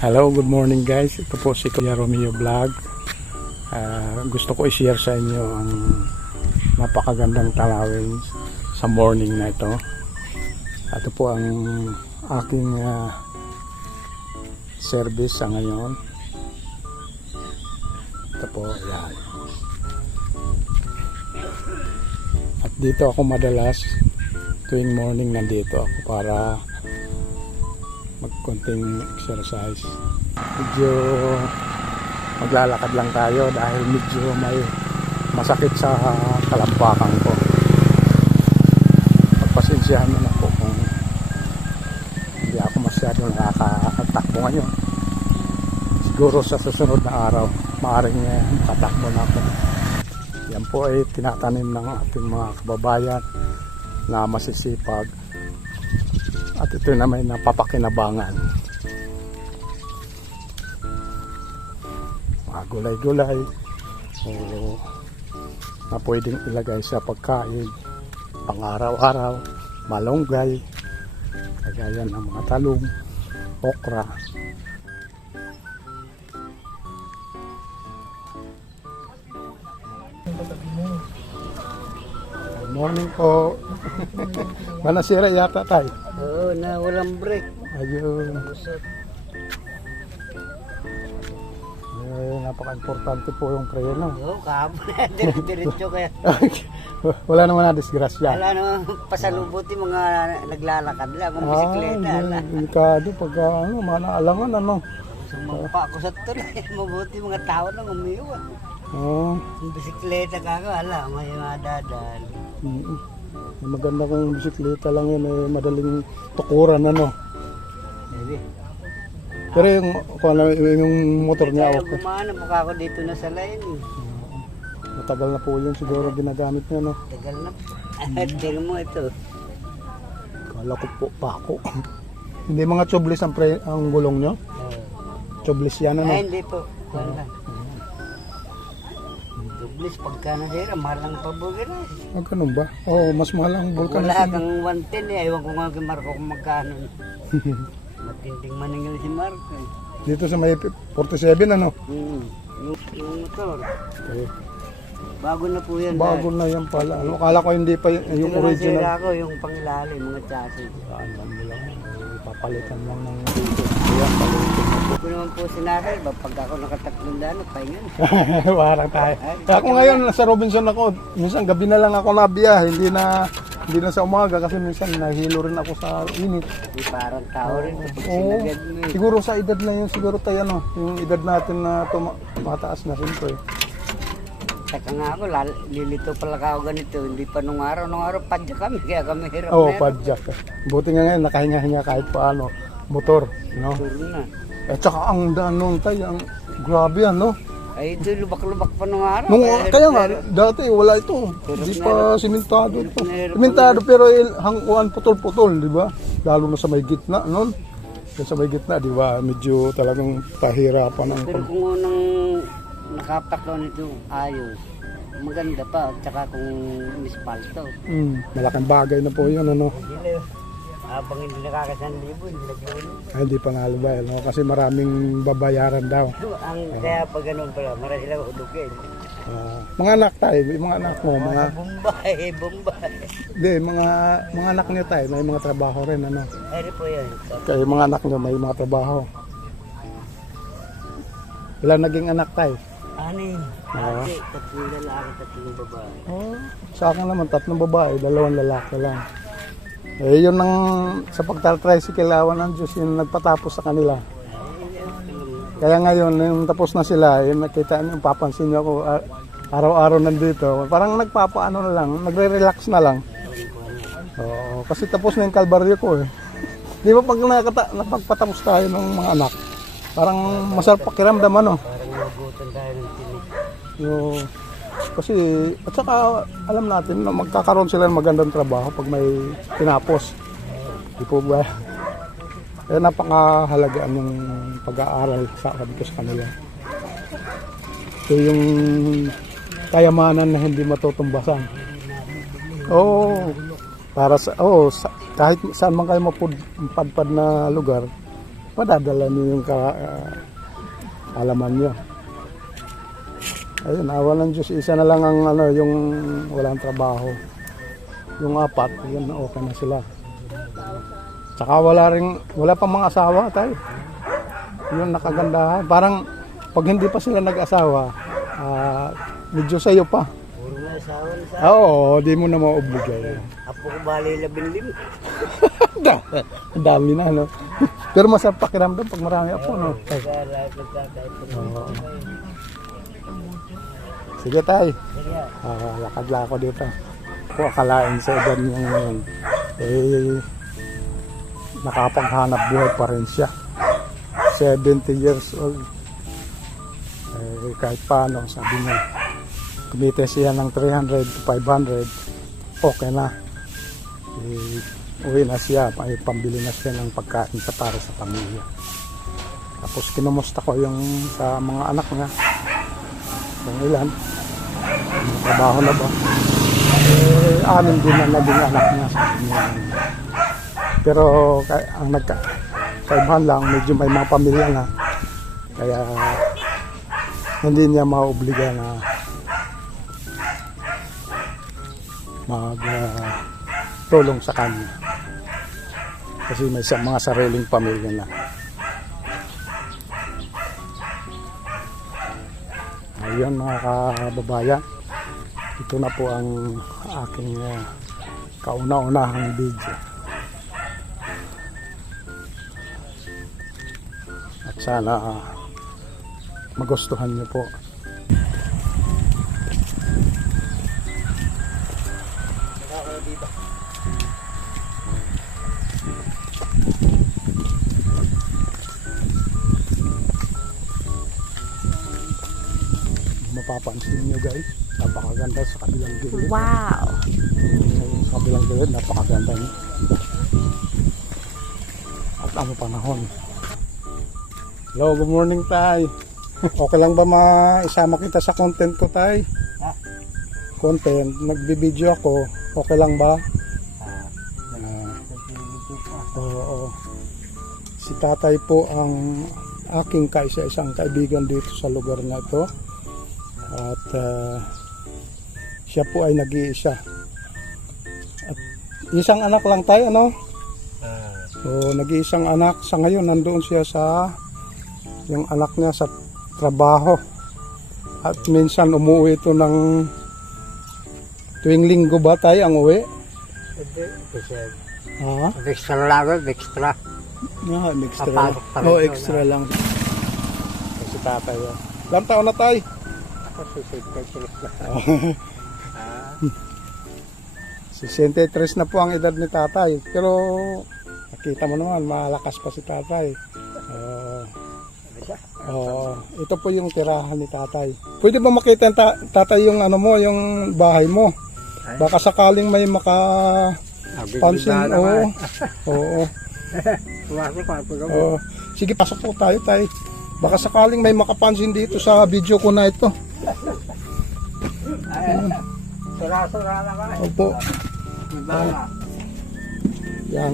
Hello, good morning guys. Ito po si Kuya Romeo Vlog. Gusto ko i-share sa inyo ang napakagandang tanawin sa morning na ito. Ito po ang aking service sa ngayon. Ito po, yan. At dito ako madalas tuwing morning nandito ako para magkonting exercise. Medyo maglalakad lang tayo dahil medyo may masakit sa kalampakan ko. Pagpasensyahan nyo na po kung hindi ako masyado nakakatakbo ngayon. Siguro sa susunod na araw maaaring makatakbo na ako. Yan po ay tinatanim ng ating mga kababayan na masisipag. At ito na may napapakinabangan. Mga gulay-gulay o na pwedeng ilagay sa pagkain pang araw-araw, malunggay, kagaya ng mga talong, okra. Good morning po. Manasira yata tayo. Oo, na walang break. Ayun. Napaka-importante po yung prayer, no? Oo, kahapon na. Diretso kaya. Wala naman na disgrasya. Wala naman pasalubuti mga naglalakad lang. Kung bisikleta. Delikado pagka mga naalangan, ano? Sumampa ako sa tulay. Mabuti mga tao lang umiwan. Oo. Yung bisikleta kaka, wala. May madadal. Maganda kung bisikleta lang yun, madaling tukuran, ano? Maybe. Pero yung motor niya, Kaya okay. gumana, mukha ko dito na sa line. Matagal na po yun siguro ginagamit niya, no? Tagal na. Tingnan mo ito. Kala ko po pako. Hindi mga tubeless ang gulong nyo? Tubeless yan, ano? Ay, hindi po. Wala. Tubeless, pagka nasira, mahal ang pabugin. Ganun ba? Oo, mas mahal ang vulcan. Wala kang 110 eh. Ewan ko nga kay Marco kung magkano. Matinding maningil si Marco. Dito sa may 47, ano? Yung motor. Okay. Bago na po yan. Bago na yan pala. Ano, akala ko hindi pa yung Ito original. naman ko yung pangilalim, mga chassis. Alam mo lang, papalitan lang ng yan, palitan. Hindi ko naman po sinakal. Pag ako nakatatlong dano, pahingan. Warang tayo. Ako ngayon, nasa Robinson ako. Minsan gabi na lang ako nabiya. Hindi na sa umaga kasi minsan nahilo rin ako sa init. Di parang tao rin. Pag Oo. sinagad mo eh. Siguro sa edad na yun, siguro tayo, ano, yung edad natin na mataas na siyempre. Saka nga ako, lilito pala ako ganito. Hindi pa nung araw padya kami. Kaya kami hirap Oo, na yan. padjak. Buti nga ngayon, nakahinga-hinga kahit paano. Motor, no? Turo na. At saka ang daan nung tayo, ang grabe yan, no? Ay, ito lubak-lubak pa nung araw. Kaya nga, dati wala ito. Hindi pa simentado ito. Simentado pero hangkuan putol-putol, di ba? Lalo na sa may gitna, noon. Sa may gitna, di ba? Medyo talagang pahirapan ang Pero kung unang nakapaklo nito, ayos. Maganda pa, tsaka kung mispalto. malaking bagay na po yun, ano? Habang hindi nakakasanlibo, hindi naglulo. Ay, hindi pa nalabay, no? Kasi maraming babayaran daw. Kaya pag ganun pala, marami sila udugin. Mga anak tayo, mga anak mo, mga... Bombay. Hindi, mga anak niyo tayo, may mga trabaho rin, ano? Ay, po yan. Kaya mga anak niyo, may mga trabaho. Wala naging anak tayo. Anin? Ate, tatlong lalaki, tatlong babae. Sa akin naman, 3 babae, 2 lalaki lang. Yun ang sa pagta-tricycle awan ng Diyos, yung nagpatapos sa kanila. Kaya ngayon, yung tapos na sila, yung nakita niyo, papansin niyo ako, araw-araw nandito, parang nagpapaano na lang, nagre-relax na lang. Oo, kasi tapos na yung kalbaryo ko eh. Di ba pag napagpatapos tayo ng mga anak, parang masarap pakiramdam, ano? Parang nagutan tayo ng tinik. Kasi, at saka alam natin na magkakaroon sila ng magandang trabaho pag may tinapos. Di po ba? Kaya napakahalagaan yung pag-aaral sa kanila. Ito yung kayamanan na hindi matutumbasan. Para sa kahit saan man kayo mapadpad na lugar, Padadala niyo yung alaman niyo. Ayun, awa ng Diyos, isa na lang ang ano, yung walang trabaho. Yung 4, yun, okay na sila. Tsaka wala pang mga asawa tayo. Yun nakagandahan. Parang pag hindi pa sila nag-asawa, medyo sa'yo pa. Puro na asawa na sa Oo, di mo na maobligay. apo ko bali 15. Ang dami na, no? Pero masarap pakiramdam pag marami apo, no? Tay. Oo. Sige, tay. Lakad lang ako dito. Ako akalain sa edad niya ngayon. Nakapaghanap buhay pa rin siya. 70 years old. Kahit paano, sabi niya, kumita siya ng 300 to 500, okay na. Uwi na siya, pambili na siya ng pagkain para sa pamilya. Tapos kinumusta ko yung sa mga anak niya. Kung ilan, trabaho na ba? Amin din na naging anak niya sa kanya. Pero ang nagkaibahan lang, medyo may mga pamilya na. Kaya hindi niya maobliga na tulong sa kanya. Kasi may mga sariling pamilya na. Ayun mga kababayan, ito na po ang aking kauna-unahang video. At sana magustuhan niyo po. Mapapansin nyo guys, napakaganda sa kabilang gilid. Wow! Sa kabilang gilid, napakaganda niya. At ano panahon. Hello, good morning tay. Okay lang ba maisama kita sa content ko tay? Content, nagbibideo ako, okay lang ba? Oo. Si tatay po ang aking kaisa-isang kaibigan dito sa lugar na ito. At siya po ay nag-iisa. At isang anak lang tayo, ano? So, nag-iisang anak. Sa ngayon, nandoon siya sa yung anak niya sa trabaho. At minsan umuwi ito ng tuwing linggo ba tayo ang uwi? Extra lang, extra. Extra lang. Oh, extra lang. Si tatay. Ilang taon na tayo? 63 na po ang edad ni tatay. Pero nakita mo naman, malakas pa si tatay. Ito po yung tirahan ni tatay. Pwede ba makita tatay yung ano mo, yung bahay mo? Baka sakaling may pansin. Oo. Sige, pasok po tayo tay. Baka sakaling may makapansin dito sa video ko na ito. Sura-sura na ka. Opo. Yan.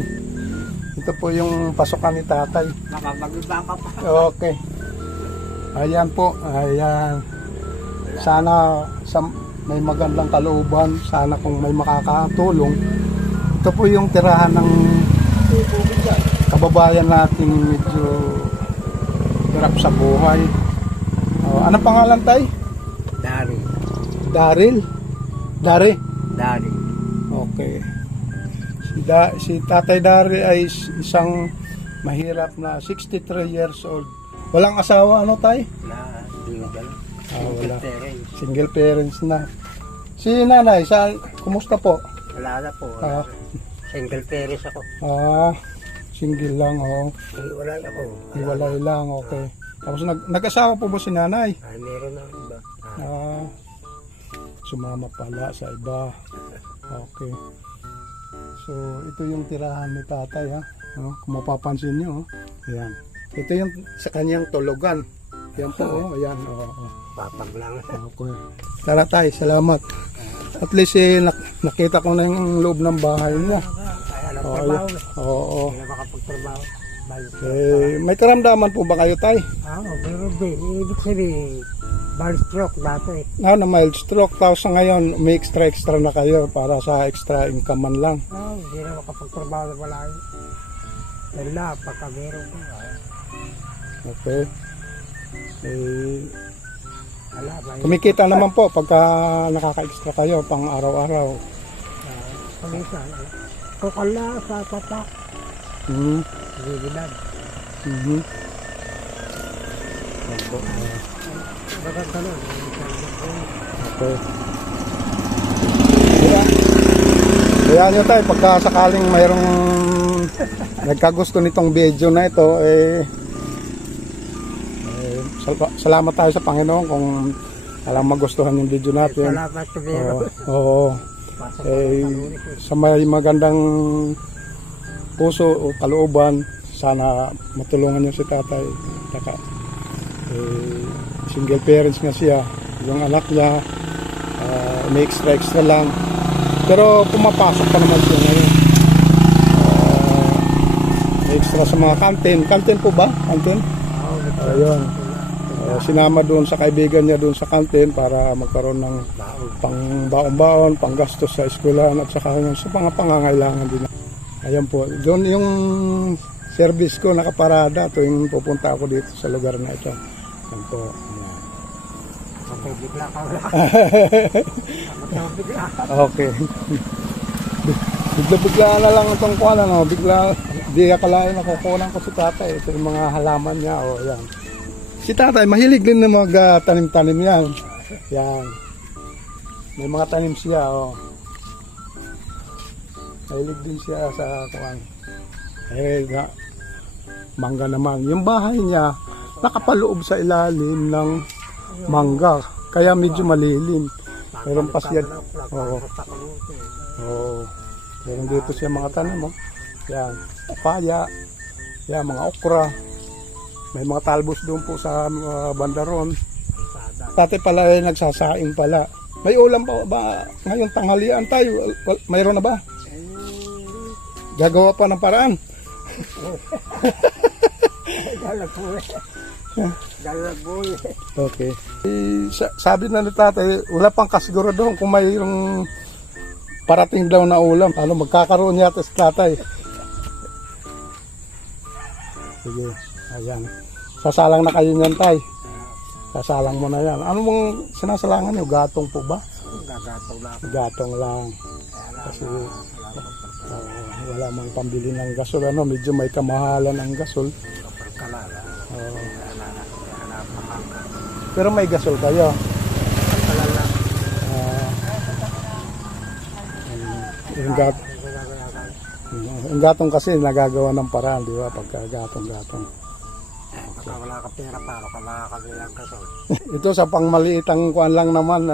Ito po yung pasukan ni tatay. Nakapag-iba ka pa. Okay. Ayan po. Ayan. Sana may magandang kalooban. Sana kung may makakatulong. Ito po yung tirahan ng kababayan natin medyo hirap sa buhay. Anong pangalan tay? Dari. Dari. Okay. Si Tatay Dari ay isang mahirap na 63 years old. Walang asawa, ano tay? Wala. Single parents na. Si nanay, kumusta po? Wala na po. Single parents ako. Single lang, Wala na po. Hiwalay lang, okay. Tapos nag-asawa po ba si nanay? Meron na iba. Sumama pala sa iba. Okay. So, ito yung tirahan ni tatay, ha? Kung mapapansin nyo, ayan. Ito yung sa kanyang tulugan. Yan po, ayan. Papag lang. Okay. Tara tay, salamat. At least nakita ko na yung loob ng bahay niya. Oo. Oo. Hindi na makapagtrabaho. May karamdaman po ba kayo, tay? Pero ibig sabihin, ball stroke dati. Na mild stroke, tapos sa ngayon may extra na kayo para sa extra income man lang. Hindi na makapagtrabaho na wala yun. Wala, pagka meron ko. Okay. Wala, Kumikita naman po pagka nakaka-extra kayo pang araw-araw. Pamisan. Kukala sa tatak. Bibilad. Baka ganun. Okay. Kaya nyo tayo, pagka sakaling mayroong nagkagusto nitong video na ito, salamat tayo sa Panginoon kung alam magustuhan yung video natin. Salamat sa meron. Oo. Sa may magandang puso o kalooban, sana matulungan niyo si tatay. Single parents nga siya, yung anak niya may extra lang, pero pumapasok pa naman siya ngayon. May extra sa mga kantin po ba? Kantin? Ayun. Sinama doon sa kaibigan niya doon sa kantin para magkaroon ng pang baon-baon, pang gastos sa eskwelahan at saka sa mga pangangailangan din. Ayan po, doon yung service ko nakaparada tuwing pupunta ako dito sa lugar na ito. Ayan po. Okay, bigla ka. Okay. Bigla na lang itong kuwan, ano, bigla, di akalain na kukunan ko si tatay. Ito yung mga halaman niya, o yan. Si tatay, mahilig din na tanim-tanim yan. Yan. May mga tanim siya, o. Mahilig din siya sa kuwan. Mangga naman. Yung bahay niya, nakapaloob sa ilalim ng mangga. Kaya medyo malilim. Meron pa siya. Oo. Oo. Meron dito siya mga tanim, o. Yan. Papaya. Yan, mga okra. May mga talbos doon po sa bandaron. Dati pala ay nagsasaing pala. May ulam pa ba ngayong tanghalian tayo? Mayroon na ba? Gagawa pa ng paraan. Dalaboy. Okay. Sabi na ni tatay, wala pang kasiguro doon kung mayroong parating daw na ulam. Ano, magkakaroon yata si tatay. Sige, ayan. Sasalang na kayo niyan, tay. Sasalang mo na yan. Ano mong sinasalangan niyo? Gatong po ba? Gagatong lang. Gatong lang. Kasi wala mang pambili ng gasol. Ano, medyo may kamahalan ang gasol. Pero may gasol kayo. Yung gatong kasi nagagawa ng paraan, di ba? Pagka gatong-gatong. Baka wala ka pera para ka makakabilang gasol. Ito sa pangmaliitang kuan lang naman,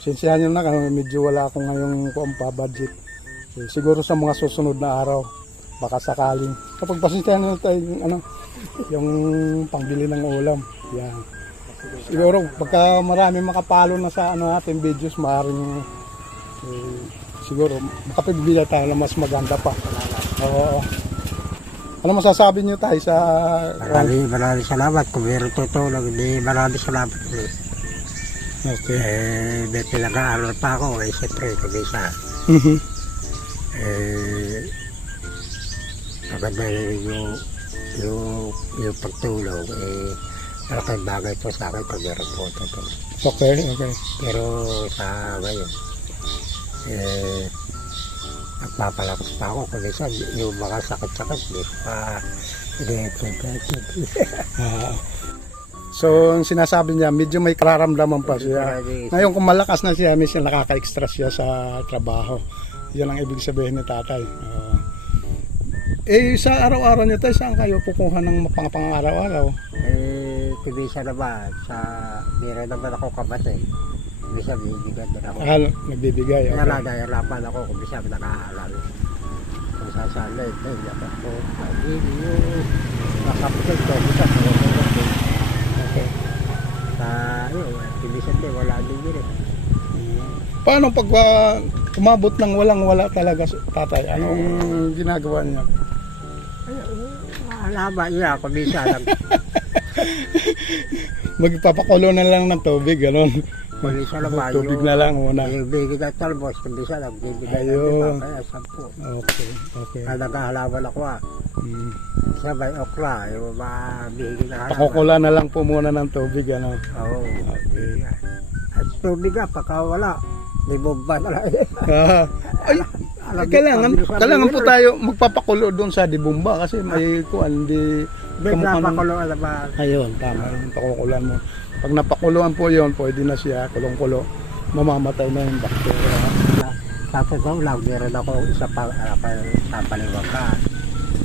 sinsihan nyo na kasi medyo wala akong ngayong kuan pa budget. Siguro sa mga susunod na araw, baka sakaling. Kapag pasensyahan nyo tayo yung pangbili ng ulam. Yan. Siguro pagka marami makapalo na sa natin videos, maaaring siguro makapagbila tayo na mas maganda pa. Oo. Ano masasabi niyo tayo sa... Maraming salamat. Kung meron tutulong, maraming salamat. Okay. May pinag-aaral pa ako. Siyempre, kag-isa. Maganda yung pagtulong. Malaking bagay po sa akin pag meron po tutulong. Okay. Pero sa ngayon, nagpapalakas pa ako kung minsan yung mga sakit-sakit So, ang sinasabi niya, medyo may kararamdaman pa siya. Ngayon, kung malakas na siya, minsan nakaka-extra siya sa trabaho. Yan ang ibig sabihin ni tatay. Sa araw-araw niyo tayo, saan kayo kukuha ng pang-araw-araw? Kumisa naman, meron naman ako kapatid. Kumisa bibigyan din ako. Nagbibigay. Okay. Nalagayarapan ako kung bisa nakaalam. Kung sasalay, dapat ko. Yung makapatid ko, bisa ko. Okay. Kumisa din, wala din yun eh. Paano pag umabot ng walang-wala talaga tatay? Anong ginagawa niya? Alaba, iya, kumbisa lang. Magpapakulo na lang ng tubig, gano'n. Kumbisa lang ba? Tubig na lang muna. Yung bigay ng talbos, kumbisa lang. Bibigay ng Ayun. kaya 10. Okay, okay. Kaya nag-ahalaman ako Hmm. Sabay okra, yung mabigay na halaman. Pakukula na lang po muna ng tubig, ano. Oo. Okay. At tubig pagka wala, may bomba na lang. Ah, ay, kailangan po tayo magpapakulo doon sa dibumba kasi may kuan di May kamukha ng- napakulo, alam ba? Ayun, tama yung pakukulan mo. Pag napakuluan po yun, pwede na siya kulong-kulo. Mamamatay na yung bakterya. Sa totoo lang, meron ako isa pa, sa paliwag ka.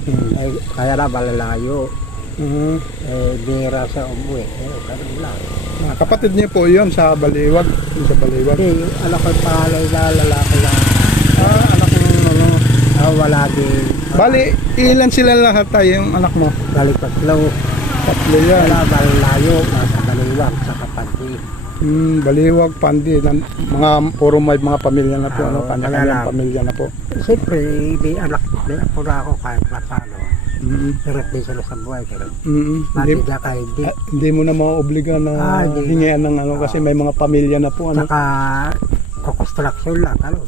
Hmm. Ay, kaya na malalayo. Mhm. Bira sa umuwi. Ganun lang. Kapatid niyo po yun sa Baliwag. Yung sa Baliwag. Hindi, yung anak ko palay na lalaki na. Anak mo, ano. Wala din. Bali, ilan sila lahat tayo yung anak mo? Balik patlaw. Tatlo yan. Wala, malalayo. Nasa baliwag, sa kapatid. Baliwag, Pandi. Mga, puro may mga pamilya na po. Oo, Ano, kanya-kanyang kaya lang. pamilya na po. Siyempre, may anak, may apo na ako kahit paano. Mhm. Hirap din sila sa buhay. Hirap. Mhm. Hindi, Mabigyan ka hindi. hindi mo na maobliga na Hindi. hingian ng ano kasi may mga pamilya na po. Ano. Saka, kukonstruction lang. Ano?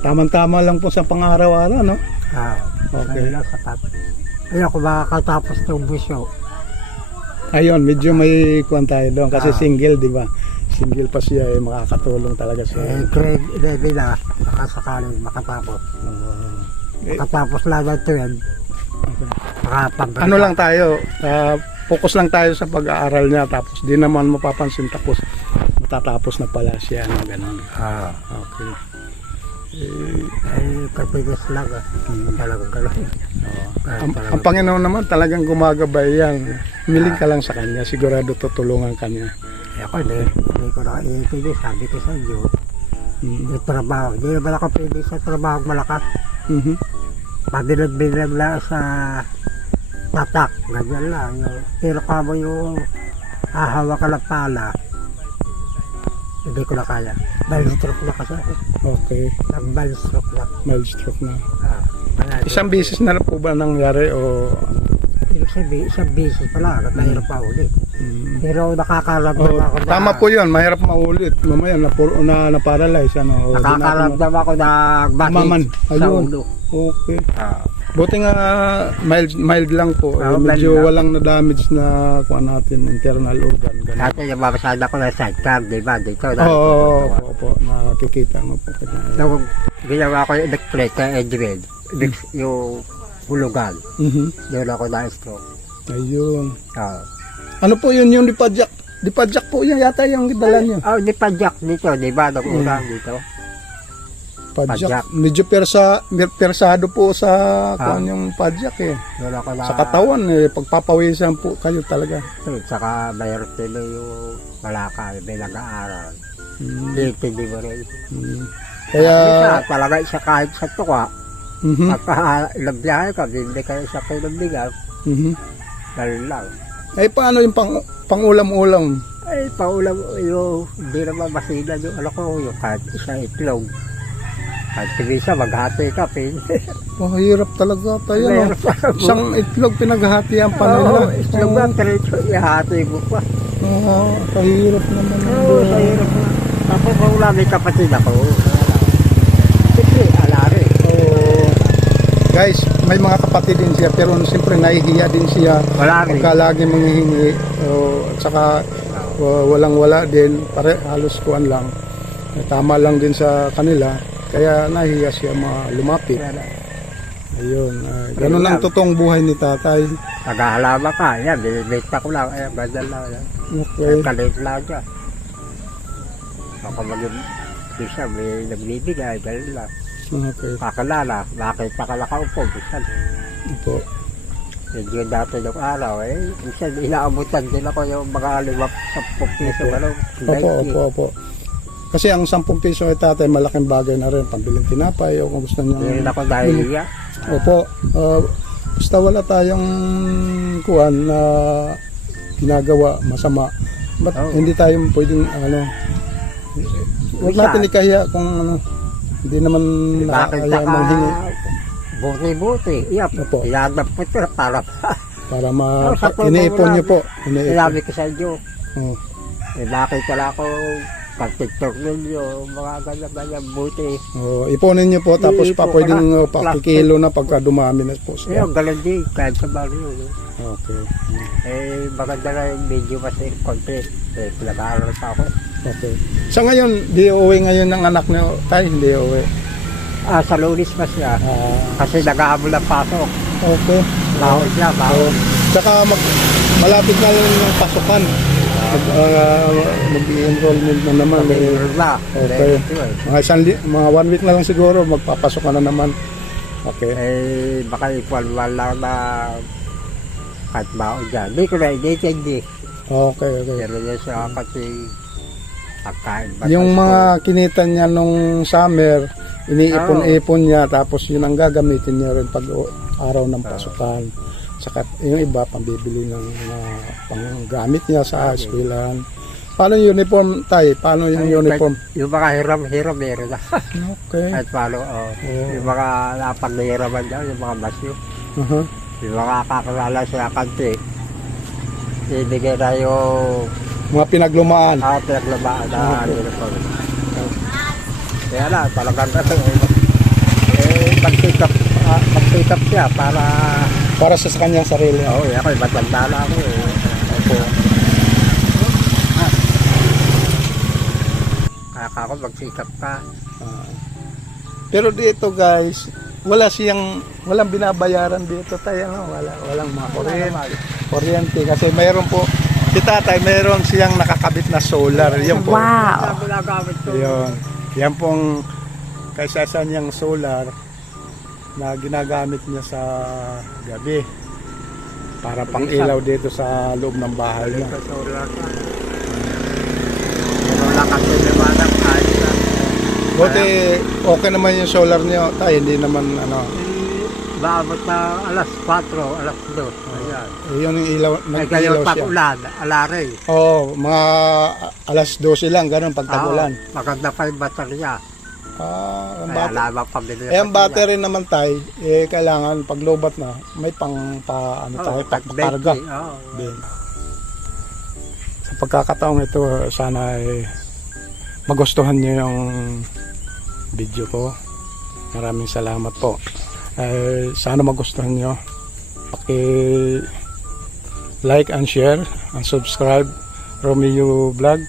Tama-tama lang po sa pang-araw-araw, no? Okay. Okay. Lang, sapat. Ayun, kung makakatapos ng busyo, Ayun, medyo may kuwan tayo doon kasi Ah. single, di ba? Single pa siya, makakatulong talaga siya. grade 11 na, makasakaling makatapos. Makatapos lang ng 12, Okay. makapambalik. Ano lang tayo, focus lang tayo sa pag-aaral niya tapos di naman mapapansin tapos matatapos na pala siya, ano, gano'n. Okay. Katigas lang. Talagang gano'n. Ang Panginoon naman talagang gumagabay yan. Miling ka lang sa Kanya, sigurado tutulungan ka niya. Ako, hindi ko nakaiintindi. Sabi ko sa inyo, yung trabaho. Hindi naman ako pwede sa trabaho malakas. Mhm. Mabilag-bilag lang sa tatak. Ganyan lang. Pero kamo yung hahawa ka ng pala, hindi ko na kaya. Ball-stroke na kasi ako. Okay, Ball-stroke na. mild stroke na. Kaya, Isang bisis na po ba nangyari o ano? ibig sabihin, isang beses pala, mahirap pa ulit. Pero nakakaramdam ako na... Tama po yun, mahirap maulit. Mamaya na-paralyze. Ano, o di na Nakakaramdam ako na Maman, sa ayun. ulo. Okay. Buti nga mild lang po. Mild Medyo lang. walang na-damage na kuha natin, internal organ. Ganun. Dati yung mabasada ko na sidecar, di ba? Dito. Oo, opo, nakikita mo po. Nung ginawa ko yung electric kay Edwin, yung hulugan, doon ako na-stroke. Ayun. Ano po yun yung dipadjak? Dipadjak po yan yata yung dala niyo. Di pa jack dito, di ba? Nung urang dito. Padjak. Medyo persado po sa kuan yung padjak eh. Doon ako na... Sa katawan eh, pagpapawisan po kayo talaga. Saka mayroon sila yung malakay, may nag-aaral. Hindi mo rin. Kaya, Talaga isa kahit sa tuka, mhm, pagka ilang biyahe ka, hindi kayo sa kailangan, mhm. ganun lang. Eh paano yung pang-ulam-ulam? Ay, paulam yung hindi naman masila yung ano ko, yung kahit isang itlog. Kahit tigisa, maghati ka, Mahirap talaga tayo. No? Mayroon pa. Isang itlog pinaghatian pa nila. Oo, itlog na, diretso, ihati mo pa. Kahirap naman. Oo, mahirap na. Tapos wala may kapatid ako. Siyempre, alari. Guys, may mga kapatid din siya pero siyempre nahihiya din siya. Wala rin. Pagka lagi manghihingi. At saka walang-wala din. Halos kuan lang. Tama lang din sa kanila. Kaya nahihiya siya lumapit. Ayun. Ganun ang totoong buhay ni tatay. Nag-aalama ka, yan, binibenta ko lang, ayan, bandal lang, yan. Okay. Kalit lang siya. Baka maging, bisa, may nagbibigay, ganun lang. Okay. Kakalala, makita ka nakaupo, bisan. Opo. Medyo dati ng araw, bisan, inaabutan din ako yung mga 5-10 piso, ano, Opo. Kasi ang 10 piso ay tatay, malaking bagay na rin. Pambiling tinapay o kung gusto niya. Meron ako dahil niya. Opo. Basta wala tayong kuan na ginagawa masama. Ba't hindi tayo pwedeng huwag natin ikahiya kung hindi naman Bakit nakakaya manghingi. Buti-buti. Iyan, Opo. iyanap ko ito para Para Sa iniipon nyo po. Iniipon. Sinabi ko sa inyo, Oh. nakita lang ako pag-tiktok ninyo, mga ganyan-ganyan buti. Oh, ipunin nyo po tapos pa Iipon pwedeng ka na. pakikilo na pagka dumami na po siya. Yung galang din, kahit sa barrio. No? Okay. Maganda na yung video kasi konti. Pinag-aaral pa ako. Okay. Sa ngayon, di uuwi ngayon ng anak niyo? Tay, hindi uuwi. Sa Lunis pa siya. Ah, Kasi nag-aabol ang pasok. okay. Bawal siya, bawal. Tsaka malapit na rin yung pasukan. Mag-enrollment na naman. Mayroon na. Okay. Mga 1 week na lang siguro, magpapasok ka na naman. Okay. Baka ikuan-wan lang na kahit baon dyan. Hindi ko na hindi. Okay, okay. Pero yan siya kasi pagkain. Yung mga kinita niya nung summer, iniipon-ipon niya, tapos yun ang gagamitin niya rin pag araw ng pasukan. Saka yung iba, pambibili ng mga panggamit niya sa eskwelahan. Paano yung uniform, Tay? Paano yung uniform? Yung mga hiram-hiram meron na. Okay. Kahit paano, yung mga napaghihiraman dyan, yung mga basyo. Uh-huh. Yung mga kakalala sa kanti. Ibigay na yung Mga pinaglumaan. pinaglabaan na uniform. Kaya na, talagang magsikap siya Para sa kanyang sarili. Oo, ako'y matanda na ako. Opo. Kaya ako magsikap ka. Pero dito guys, walang binabayaran dito tayo, no? Walang mga kuryente kasi mayroon po si tatay, mayroon siyang nakakabit na solar. Yan po. Wow! Ginagamit ko. Ayun. Yan pong kaysa niyang solar na ginagamit niya sa gabi para pang ilaw dito sa loob ng bahay niya. Sa solar ka. Pero wala kasi liwanag kahit na. Buti okay naman yung solar niyo, tayo hindi naman ano. Baabot na alas 4, alas 2. Ayan. Yun yung ilaw, Ay nag-ilaw kayo siya. pag-ulan, alare. Oo, mga alas 12 lang, ganun pag tag-ulan. Maganda pa yung baterya. Ang Kaya battery. lamang pabili. Ang battery naman tayo, kailangan pag lobat na, may tayo, pagkarga. Din. Sa pagkakataong ito, sana magustuhan niyo yung video ko. Maraming salamat po. Sana magustuhan niyo. Like and share and subscribe Romeo Vlog,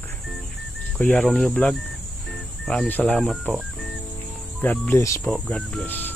Kuya Romeo Vlog. Maraming salamat po. God bless po. God bless.